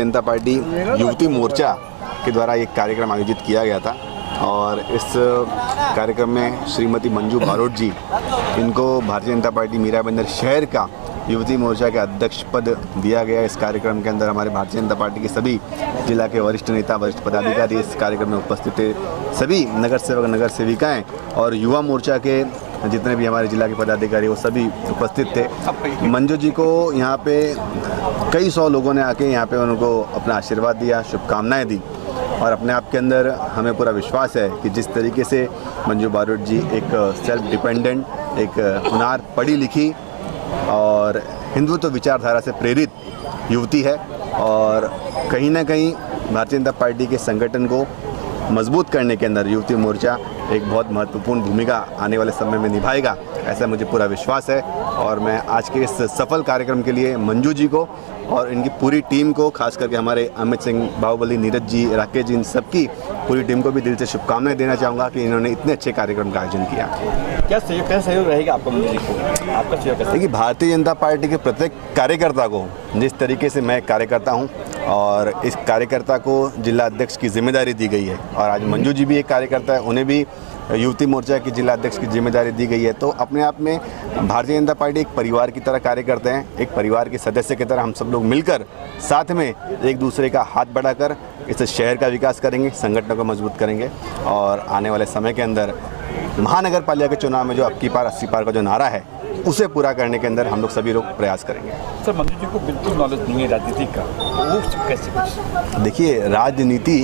जनता party युवती मोर्चा के द्वारा एक कार्यक्रम आयोजित किया गया था और इस कार्यक्रम में श्रीमती मंजू बारोट जी, इनको भारतीय जनता पार्टी मीरा बंदर शहर का युवती मोर्चा के अध्यक्ष पद दिया गया। इस कार्यक्रम के अंदर हमारे भारतीय जनता पार्टी के सभी जिला के वरिष्ठ नेता, वरिष्ठ पदाधिकारी इस कार्यक्रम में उपस्थित थे। सभी नगर सेवक, नगर सेविकाएँ और युवा मोर्चा के जितने भी हमारे जिला के पदाधिकारी वो सभी उपस्थित थे। मंजू जी को यहाँ पे कई सौ लोगों ने आके यहाँ पे उनको अपना आशीर्वाद दिया, शुभकामनाएं दी और अपने आप के अंदर हमें पूरा विश्वास है कि जिस तरीके से मंजू बारोट जी एक सेल्फ डिपेंडेंट, एक हुनार, पढ़ी लिखी और हिंदुत्व विचारधारा से प्रेरित युवती है और कहीं ना कहीं भारतीय जनता पार्टी के संगठन को मजबूत करने के अंदर युवती मोर्चा एक बहुत महत्वपूर्ण भूमिका आने वाले समय में निभाएगा, ऐसा मुझे पूरा विश्वास है। और मैं आज के इस सफल कार्यक्रम के लिए मंजू जी को और इनकी पूरी टीम को, खास करके हमारे अमित सिंह, बाहुबली, नीरज जी, राकेश जी, इन सबकी पूरी टीम को भी दिल से शुभकामनाएं देना चाहूँगा कि इन्होंने इतने अच्छे कार्यक्रम का आयोजन किया। क्या सहयोग रहेगा आपका मंजू जी को? आपका सहयोग कैसे? देखिए, भारतीय जनता पार्टी के प्रत्येक कार्यकर्ता को जिस तरीके से मैं कार्यकर्ता हूँ और इस कार्यकर्ता को जिला अध्यक्ष की जिम्मेदारी दी गई है और आज मंजू जी भी एक कार्यकर्ता है, उन्हें भी युवती मोर्चा की जिला अध्यक्ष की जिम्मेदारी दी गई है। तो अपने आप में भारतीय जनता पार्टी एक परिवार की तरह कार्य करते हैं, एक परिवार के सदस्य की तरह हम सब लोग मिलकर साथ में एक दूसरे का हाथ बढ़ाकर इस शहर का विकास करेंगे, संगठनों को मजबूत करेंगे और आने वाले समय के अंदर महानगर पालिका के चुनाव में जो अब की पार 80 पार का जो नारा है उसे पूरा करने के अंदर हम लोग सभी लोग प्रयास करेंगे। सर, मंजू जी को बिल्कुल नॉलेज नहीं है राजनीति का, वो कैसे कुछ? देखिए, राजनीति,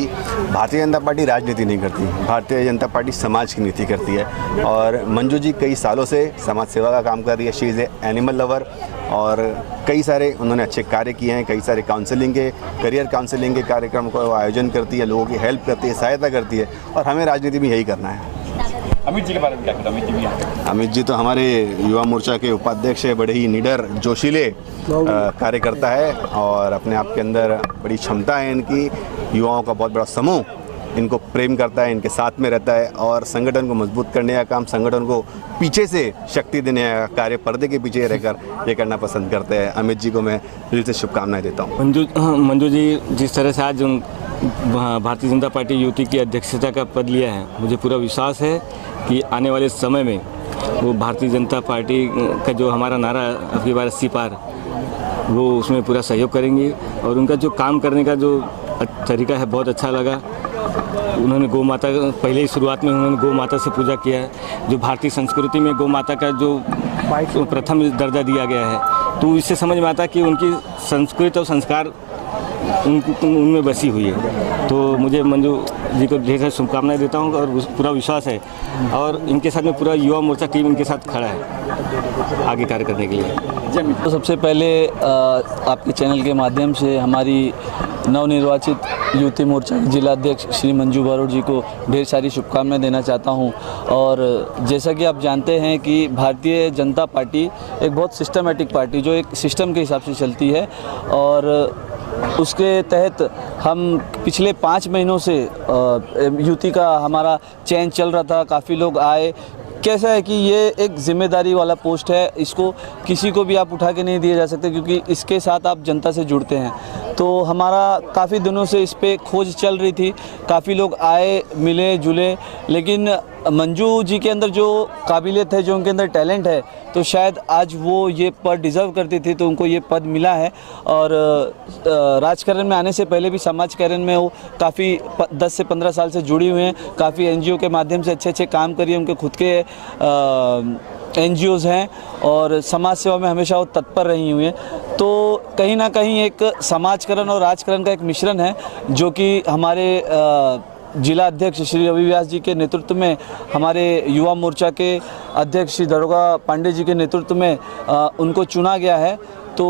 भारतीय जनता पार्टी राजनीति नहीं करती, भारतीय जनता पार्टी समाज की नीति करती है और मंजू जी कई सालों से समाज सेवा का काम कर रही है। She is a animal lover और कई सारे उन्होंने अच्छे कार्य किए हैं, कई सारे काउंसलिंग के, करियर काउंसलिंग के कार्यक्रम को आयोजन करती है, लोगों की हेल्प करती है, सहायता करती है और हमें राजनीति में यही करना है। अमित जी के बारे में क्या कहते? अमित जी तो हमारे युवा मोर्चा के उपाध्यक्ष है, बड़े ही निडर, जोशीले कार्यकर्ता है और अपने आप के अंदर बड़ी क्षमता है इनकी। युवाओं का बहुत बड़ा समूह इनको प्रेम करता है, इनके साथ में रहता है और संगठन को मजबूत करने का काम, संगठन को पीछे से शक्ति देने का कार्य पर्दे के पीछे रहकर ये करना पसंद करते हैं। अमित जी को मैं दिल से शुभकामनाएं देता हूँ। मंजू जी जिस तरह से आज भारतीय जनता पार्टी युवती की अध्यक्षता का पद लिया है, मुझे पूरा विश्वास है कि आने वाले समय में वो भारतीय जनता पार्टी का जो हमारा नारा अब की बार 80 पार, वो उसमें पूरा सहयोग करेंगी और उनका जो काम करने का जो तरीका है बहुत अच्छा लगा। उन्होंने गौ माता, पहले ही शुरुआत में उन्होंने गौ माता से पूजा किया है। जो भारतीय संस्कृति में गौ माता का जो प्रथम दर्जा दिया गया है, तो इससे समझ में आता कि उनकी संस्कृति और संस्कार उनमें बसी हुई है। तो मुझे मंजू जी को ढेर सारी शुभकामनाएं देता हूँ और पूरा विश्वास है और इनके साथ में पूरा युवा मोर्चा टीम इनके साथ खड़ा है आगे कार्य करने के लिए। तो सबसे पहले आपके चैनल के माध्यम से हमारी नवनिर्वाचित युवती मोर्चा के जिला अध्यक्ष श्री मंजू बारोट जी को ढेर सारी शुभकामनाएं देना चाहता हूं। और जैसा कि आप जानते हैं कि भारतीय जनता पार्टी एक बहुत सिस्टमेटिक पार्टी जो एक सिस्टम के हिसाब से चलती है और उसके तहत हम पिछले 5 महीनों से युवती का हमारा चयन चल रहा था। काफ़ी लोग आए। कैसा है कि ये एक जिम्मेदारी वाला पोस्ट है, इसको किसी को भी आप उठा के नहीं दिए जा सकते क्योंकि इसके साथ आप जनता से जुड़ते हैं। तो हमारा काफ़ी दिनों से इस पे खोज चल रही थी, काफ़ी लोग आए, मिले जुले, लेकिन मंजू जी के अंदर जो काबिलियत है, जो उनके अंदर टैलेंट है, तो शायद आज वो ये पद डिज़र्व करती थी, तो उनको ये पद मिला है। और राजकारण में आने से पहले भी समाज कार्य में वो काफ़ी 10 से 15 साल से जुड़ी हुई हैं। काफ़ी NGO के माध्यम से अच्छे अच्छे काम करिए, उनके खुद के NGOs हैं और समाज सेवा में हमेशा वो तत्पर रही हुई हैं। तो कहीं ना कहीं एक समाजकरण और राजकारण का एक मिश्रण है जो कि हमारे जिला अध्यक्ष श्री रवि व्यास जी के नेतृत्व में, हमारे युवा मोर्चा के अध्यक्ष श्री दरोगा पांडे जी के नेतृत्व में उनको चुना गया है। तो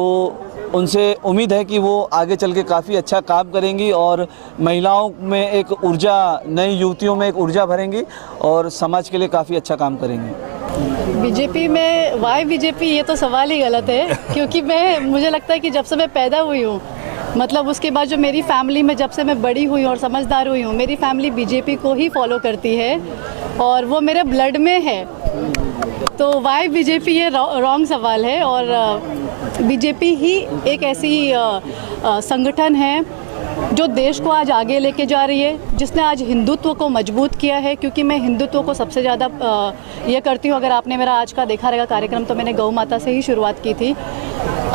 उनसे उम्मीद है कि वो आगे चल के काफ़ी अच्छा काम करेंगी और महिलाओं में एक ऊर्जा, नई युवतियों में एक ऊर्जा भरेंगी और समाज के लिए काफ़ी अच्छा काम करेंगी। बीजेपी में वाई बीजेपी, ये तो सवाल ही गलत है क्योंकि मुझे लगता है कि जब से मैं पैदा हुई हूँ, मतलब उसके बाद जो मेरी फैमिली में जब से मैं बड़ी हुई और समझदार हुई हूँ, मेरी फैमिली बीजेपी को ही फॉलो करती है और वो मेरे ब्लड में है। तो वाई बीजेपी, ये रॉन्ग सवाल है और बीजेपी ही एक ऐसी संगठन है जो देश को आज आगे लेके जा रही है, जिसने आज हिंदुत्व को मजबूत किया है। क्योंकि मैं हिंदुत्व को सबसे ज़्यादा ये करती हूँ। अगर आपने मेरा आज का देखा रहेगा कार्यक्रम, तो मैंने गौ माता से ही शुरुआत की थी।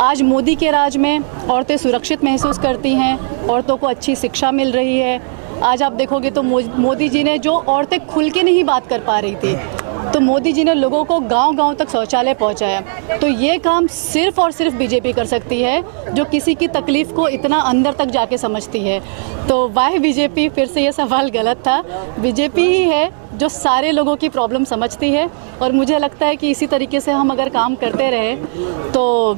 आज मोदी के राज में औरतें सुरक्षित महसूस करती हैं, औरतों को अच्छी शिक्षा मिल रही है। आज आप देखोगे तो मोदी जी ने, जो औरतें खुल के नहीं बात कर पा रही थी, तो मोदी जी ने लोगों को गांव-गांव तक शौचालय पहुंचाया। तो ये काम सिर्फ और सिर्फ बीजेपी कर सकती है, जो किसी की तकलीफ़ को इतना अंदर तक जाके समझती है। तो वाह बीजेपी, फिर से ये सवाल गलत था। बीजेपी ही है जो सारे लोगों की प्रॉब्लम समझती है, और मुझे लगता है कि इसी तरीके से हम अगर काम करते रहे तो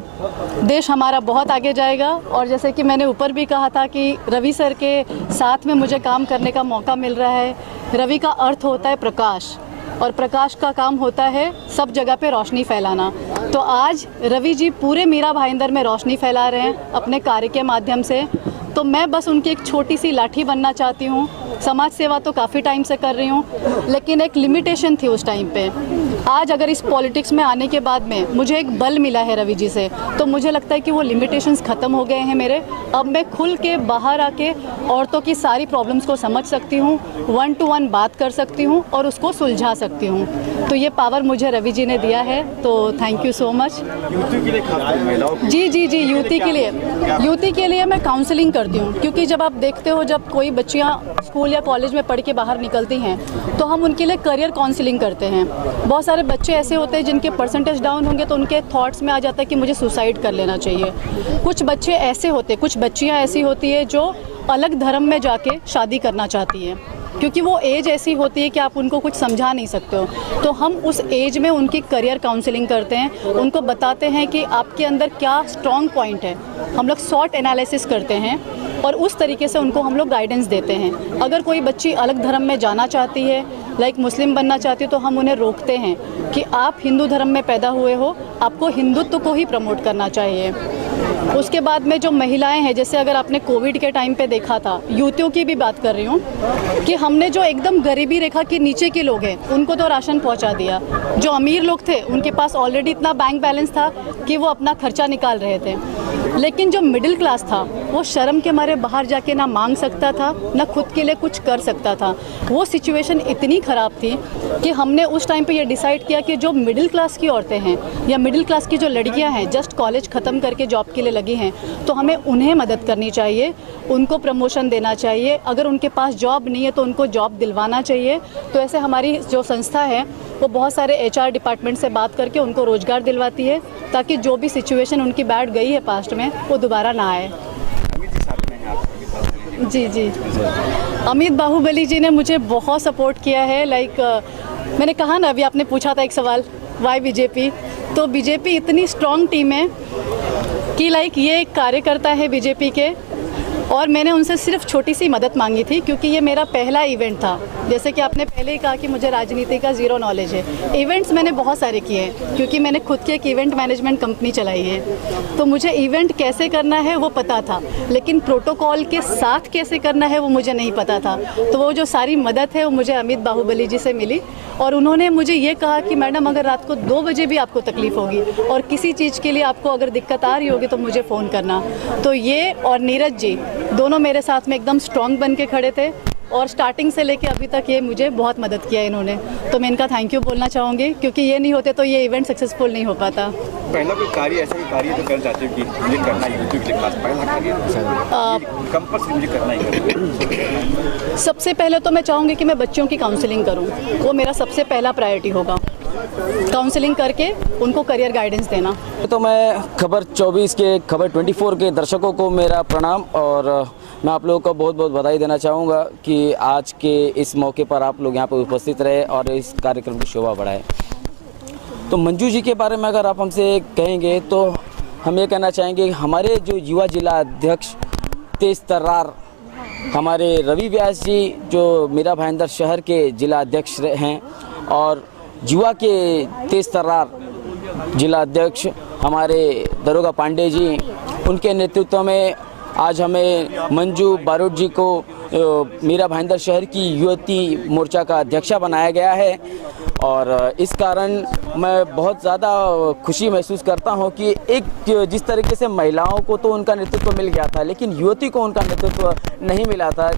देश हमारा बहुत आगे जाएगा। और जैसे कि मैंने ऊपर भी कहा था कि रवि सर के साथ में मुझे काम करने का मौका मिल रहा है। रवि का अर्थ होता है प्रकाश, और प्रकाश का काम होता है सब जगह पे रोशनी फैलाना। तो आज रवि जी पूरे मीरा भाईंदर में रोशनी फैला रहे हैं अपने कार्य के माध्यम से। तो मैं बस उनकी एक छोटी सी लाठी बनना चाहती हूँ। समाज सेवा तो काफ़ी टाइम से कर रही हूँ, लेकिन एक लिमिटेशन थी उस टाइम पे। आज अगर इस पॉलिटिक्स में आने के बाद में मुझे एक बल मिला है रवि जी से, तो मुझे लगता है कि वो लिमिटेशंस ख़त्म हो गए हैं मेरे। अब मैं खुल के बाहर आके औरतों की सारी प्रॉब्लम्स को समझ सकती हूँ, 1 to 1 बात कर सकती हूँ और उसको सुलझा सकती हूँ। तो ये पावर मुझे रवि जी ने दिया है, तो थैंक यू सो मच। युवती के लिए खासकर महिलाओं जी यूती के लिए मैं काउंसलिंग करती हूँ। क्योंकि जब आप देखते हो, जब कोई बच्चियाँ स्कूल या कॉलेज में पढ़ के बाहर निकलती हैं, तो हम उनके लिए करियर काउंसलिंग करते हैं। बहुत सारे बच्चे ऐसे होते हैं जिनके परसेंटेज डाउन होंगे, तो उनके थॉट्स में आ जाता है कि मुझे सुसाइड कर लेना चाहिए। कुछ बच्चे ऐसे होते, कुछ बच्चियाँ ऐसी होती है जो अलग धर्म में जाके शादी करना चाहती है, क्योंकि वो एज ऐसी होती है कि आप उनको कुछ समझा नहीं सकते हो। तो हम उस एज में उनकी करियर काउंसलिंग करते हैं, उनको बताते हैं कि आपके अंदर क्या स्ट्रॉन्ग पॉइंट है। हम लोग शॉर्ट एनालिसिस करते हैं और उस तरीके से उनको हम लोग गाइडेंस देते हैं। अगर कोई बच्ची अलग धर्म में जाना चाहती है, लाइक मुस्लिम बनना चाहती है, तो हम उन्हें रोकते हैं कि आप हिंदू धर्म में पैदा हुए हो, आपको हिंदुत्व को ही प्रमोट करना चाहिए। उसके बाद में जो महिलाएं हैं, जैसे अगर आपने कोविड के टाइम पे देखा था, युवतियों की भी बात कर रही हूँ, कि हमने जो एकदम गरीबी रेखा के नीचे के लोग हैं उनको तो राशन पहुँचा दिया। जो अमीर लोग थे उनके पास ऑलरेडी इतना बैंक बैलेंस था कि वो अपना खर्चा निकाल रहे थे। लेकिन जो मिडिल क्लास था वो शर्म के मारे बाहर जाके ना मांग सकता था, ना खुद के लिए कुछ कर सकता था। वो सिचुएशन इतनी ख़राब थी कि हमने उस टाइम पे ये डिसाइड किया कि जो मिडिल क्लास की औरतें हैं या मिडिल क्लास की जो लड़कियां हैं, जस्ट कॉलेज ख़त्म करके जॉब के लिए लगी हैं, तो हमें उन्हें मदद करनी चाहिए, उनको प्रमोशन देना चाहिए। अगर उनके पास जॉब नहीं है तो उनको जॉब दिलवाना चाहिए। तो ऐसे हमारी जो संस्था है वो बहुत सारे HR डिपार्टमेंट से बात करके उनको रोज़गार दिलवाती है, ताकि जो भी सिचुएशन उनकी बैठ गई है पास्ट में वो दोबारा ना आए। जी अमित बाहुबली जी ने मुझे बहुत सपोर्ट किया है। लाइक मैंने कहा ना, अभी आपने पूछा था एक सवाल, वाई बीजेपी। तो बीजेपी इतनी स्ट्रॉन्ग टीम है कि लाइक ये एक कार्यकर्ता है बीजेपी के, और मैंने उनसे सिर्फ छोटी सी मदद मांगी थी, क्योंकि ये मेरा पहला इवेंट था। जैसे कि आपने पहले ही कहा कि मुझे राजनीति का ज़ीरो नॉलेज है। इवेंट्स मैंने बहुत सारे किए हैं, क्योंकि मैंने खुद की एक इवेंट मैनेजमेंट कंपनी चलाई है। तो मुझे इवेंट कैसे करना है वो पता था, लेकिन प्रोटोकॉल के साथ कैसे करना है वो मुझे नहीं पता था। तो वो जो सारी मदद है वो मुझे अमित बाहुबली जी से मिली, और उन्होंने मुझे ये कहा कि मैडम, अगर रात को 2 बजे भी आपको तकलीफ़ होगी और किसी चीज़ के लिए आपको अगर दिक्कत आ रही होगी तो मुझे फ़ोन करना। तो ये और नीरज जी दोनों मेरे साथ में एकदम स्ट्रॉन्ग बन के खड़े थे, और स्टार्टिंग से लेके अभी तक ये मुझे बहुत मदद किया इन्होंने। तो मैं इनका थैंक यू बोलना चाहूँगी, क्योंकि ये नहीं होते तो ये इवेंट सक्सेसफुल नहीं हो पाता। पहला कोई कार्य, ऐसा कोई कार्य तो कर जाते हो कि मुझे करना ही यूट्यूब के लिए खास पहला कार्य कंपल्सरी मुझे करना ही। सबसे पहले तो मैं चाहूँगी कि मैं बच्चों की काउंसलिंग करूँ, वो मेरा सबसे पहला प्रायोरिटी होगा। काउंसलिंग करके उनको करियर गाइडेंस देना। तो मैं खबर 24 के, खबर 24 के दर्शकों को मेरा प्रणाम, और मैं आप लोगों को बहुत बहुत बधाई देना चाहूँगा कि आज के इस मौके पर आप लोग यहाँ पर उपस्थित रहे और इस कार्यक्रम की शोभा बढ़ाए। तो मंजू जी के बारे में अगर आप हमसे कहेंगे तो हम ये कहना चाहेंगे, हमारे जो युवा जिला अध्यक्ष तेज तर्रार हमारे रवि व्यास जी, जो मीरा भाईंदर शहर के जिला अध्यक्ष हैं, और युवा के तेज तर्रार जिला अध्यक्ष हमारे दरोगा पांडे जी, उनके नेतृत्व में आज हमें मंजू बारोट जी को मीरा भाईंदर शहर की युवती मोर्चा का अध्यक्षा बनाया गया है। और इस कारण मैं बहुत ज़्यादा खुशी महसूस करता हूं कि एक जिस तरीके से महिलाओं को तो उनका नेतृत्व मिल गया था, लेकिन युवती को उनका नेतृत्व नहीं मिला था।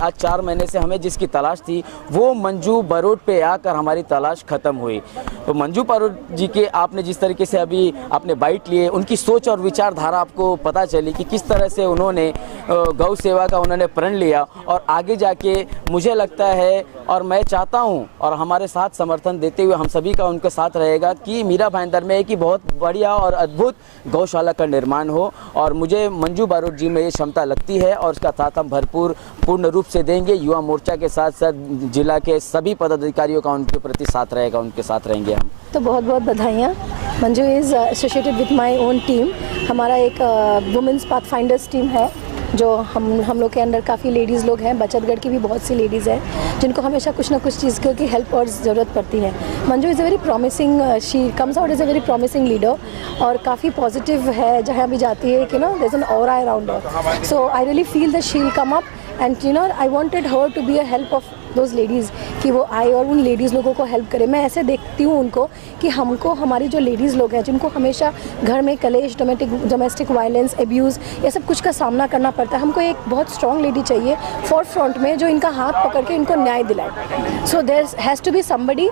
आज 4 महीने से हमें जिसकी तलाश थी वो मंजू बारोट पे आकर हमारी तलाश ख़त्म हुई। तो मंजू बारोट जी के आपने जिस तरीके से अभी आपने बाइट लिए, उनकी सोच और विचारधारा आपको पता चली कि किस तरह से उन्होंने गौ सेवा का उन्होंने प्रण लिया और आगे जाके मुझे लगता है और मैं चाहता हूं और हमारे साथ समर्थन देते हुए हम सभी का उनके साथ रहेगा कि मीरा भाईंदर में की बहुत बढ़िया और अद्भुत गौशाला का निर्माण हो। और मुझे मंजू बारोट जी में ये क्षमता लगती है और उसका साथ हम पूर्ण रूप से देंगे। युवा मोर्चा के साथ साथ जिला के सभी पदाधिकारियों का उनके प्रति साथ रहेगा, उनके साथ रहेंगे हम। तो बहुत बहुत बधाइयाँ। Manju is associated with my own team. हमारा एक वुमेंस पाथफाइंडर्स टीम है जो हम लोग के अंदर काफ़ी लेडीज़ लोग हैं। बचतगढ़ की भी बहुत सी लेडीज़ हैं जिनको हमेशा कुछ ना कुछ चीज़ की हेल्प और ज़रूरत पड़ती है। Manju is a very promising, she comes out as a very promising leader और काफ़ी पॉजिटिव है। जहाँ भी जाती है कि there is an aura around her, so I really feel that she will come up and I wanted her to be a help of those ladies, कि वो आए और उन लेडीज़ लोगों को हेल्प करे। मैं ऐसे देखती हूँ उनको कि हमको हमारी जो लेडीज़ लोग हैं जिनको हमेशा घर में कलेश, डोमेस्टिक वायलेंस, एब्यूज़ ये सब कुछ का सामना करना पड़ता है, हमको एक बहुत स्ट्रॉन्ग लेडी चाहिए फॉर फ्रंट में जो इनका हाथ पकड़ के इनको न्याय दिलाए। So there has to be somebody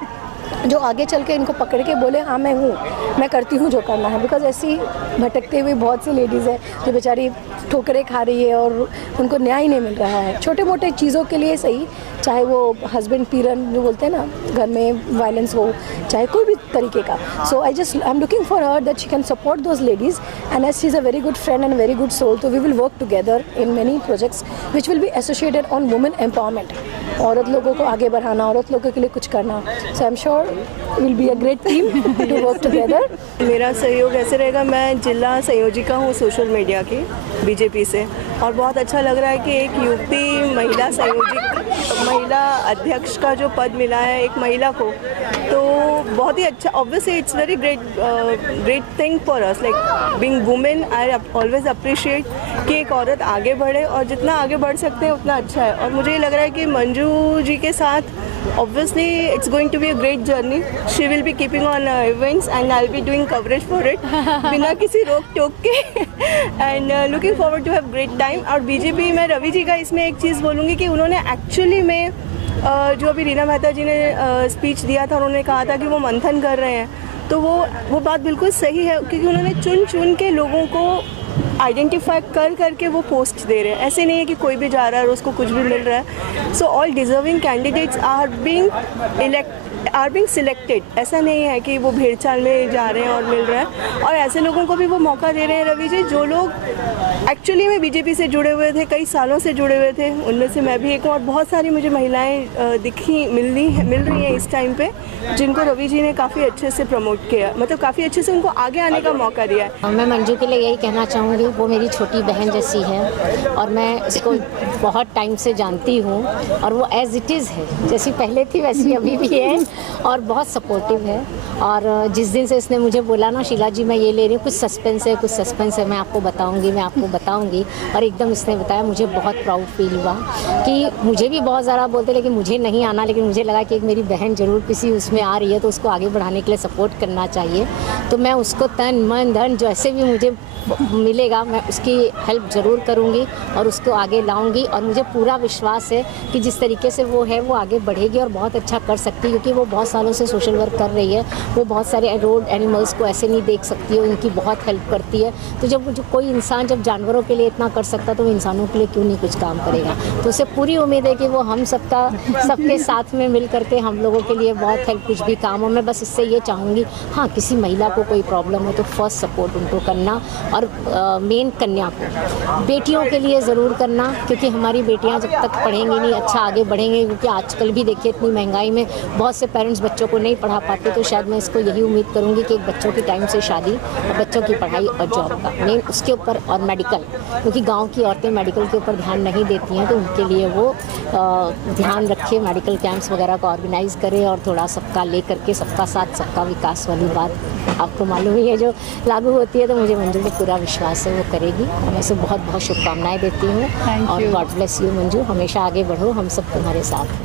जो आगे चल के इनको पकड़ के बोले हाँ मैं हूँ, मैं करती हूँ जो करना है। बिकॉज ऐसी भटकते हुए बहुत सी लेडीज़ हैं जो बेचारी ठोकरें खा रही है और उनको न्याय नहीं मिल रहा है छोटे मोटे चीज़ों के लिए, सही चाहे वो हस्बैंड पीरन जो बोलते हैं ना, घर में वायलेंस हो, चाहे कोई भी तरीके का। So I am looking for her that she can support those ladies and as she is a very good friend and very good soul, तो we will work together in many projects which will be associated on women empowerment. औरत लोगों को आगे बढ़ाना, औरत लोगों के लिए कुछ करना। So I am sure will be a great team to work together. मेरा सहयोग ऐसे रहेगा, मैं जिला संयोजिका हूँ सोशल मीडिया की बीजेपी से, और बहुत अच्छा लग रहा है कि एक युवती महिला अध्यक्ष का जो पद मिला है एक महिला को, तो बहुत ही अच्छा। Obviously it's very great thing for us, like being women. I always appreciate कि एक औरत आगे बढ़े और जितना आगे बढ़ सकते हैं उतना अच्छा है। और मुझे ये लग रहा है कि मंजू जी के साथ obviously it's going to be a great journey. She will be keeping on events and I'll be doing coverage for it बिना किसी रोक टोक के and looking forward to have great time. और बीजेपी में रवि जी का इसमें एक चीज़ बोलूँगी कि उन्होंने एक्चुअली में जो अभी रीना मेहता जी ने स्पीच दिया था, उन्होंने कहा था कि वो मंथन कर रहे हैं, तो वो बात बिल्कुल सही है, क्योंकि उन्होंने चुन के लोगों को आइडेंटिफाई करके वो पोस्ट दे रहे हैं। ऐसे नहीं है कि कोई भी जा रहा है और उसको कुछ भी मिल रहा है। So all deserving candidates are being selected. ऐसा नहीं है कि वो भेड़ चाल में जा रहे हैं और मिल रहा है, और ऐसे लोगों को भी वो मौका दे रहे हैं रवि जी जो लोग एक्चुअली में बीजेपी से जुड़े हुए थे, कई सालों से जुड़े हुए थे। उनमें से मैं भी एक हूँ, और बहुत सारी मुझे महिलाएं मिल रही हैं इस टाइम पे, जिनको रवि जी ने काफ़ी अच्छे से प्रमोट किया, मतलब काफ़ी अच्छे से उनको आगे आने का मौका दिया है। मैं मंजू के लिए यही कहना चाहूँगी, वो मेरी छोटी बहन जैसी है और मैं इसको बहुत टाइम से जानती हूँ, और वो एज इट इज़ है, जैसी पहले थी वैसी अभी भी है और बहुत सपोर्टिव है। और जिस दिन से इसने मुझे बोला ना, शीला जी मैं ये ले रही हूँ, कुछ सस्पेंस है, मैं आपको बताऊँगी, और एकदम इसने बताया, मुझे बहुत प्राउड फील हुआ कि मुझे भी बहुत ज़्यादा बोलते लेकिन मुझे नहीं आना, लेकिन मुझे लगा कि एक मेरी बहन ज़रूर किसी उसमें आ रही है तो उसको आगे बढ़ाने के लिए सपोर्ट करना चाहिए। तो मैं उसको तन मन धन जैसे भी मुझे मिलेगा मैं उसकी हेल्प ज़रूर करूँगी और उसको आगे लाऊंगी। और मुझे पूरा विश्वास है कि जिस तरीके से वो है वो आगे बढ़ेगी और बहुत अच्छा कर सकती है, क्योंकि वो बहुत सालों से सोशल वर्क कर रही है। वो बहुत सारे रोड एनिमल्स को ऐसे नहीं देख सकती है, उनकी बहुत हेल्प करती है। तो जब कोई इंसान जब जानवरों के लिए इतना कर सकता तो वो इंसानों के लिए क्यों नहीं कुछ काम करेगा। तो उसे पूरी उम्मीद है कि वो हम सबके साथ में मिल करके हम लोगों के लिए बहुत हेल्प, कुछ भी काम हो। मैं बस इससे ये चाहूँगी, हाँ किसी महिला को कोई प्रॉब्लम हो तो फर्स्ट सपोर्ट उनको करना, और मेन कन्या को, बेटियों के लिए ज़रूर करना, क्योंकि हमारी बेटियां जब तक पढ़ेंगी नहीं अच्छा आगे बढ़ेंगे। क्योंकि आजकल भी देखिए इतनी महंगाई में बहुत से पेरेंट्स बच्चों को नहीं पढ़ा पाते। तो शायद मैं इसको यही उम्मीद करूंगी कि बच्चों की टाइम से शादी और बच्चों की पढ़ाई और जॉब का मेन उसके ऊपर, और मेडिकल, क्योंकि गाँव की औरतें मेडिकल के ऊपर ध्यान नहीं देती हैं, तो उनके लिए वो ध्यान रखे, मेडिकल कैंप्स वगैरह को ऑर्गेनाइज़ करें और थोड़ा सबका ले करके सबका साथ सबका विकास वाली बात आपको मालूम ही है जो लागू होती है। तो मुझे मंजू को पूरा विश्वास है वो करेगी, और मैं उसे बहुत बहुत शुभकामनाएं देती हूँ। और गॉड ब्लेस यू मंजू, हमेशा आगे बढ़ो, हम सब तुम्हारे साथ।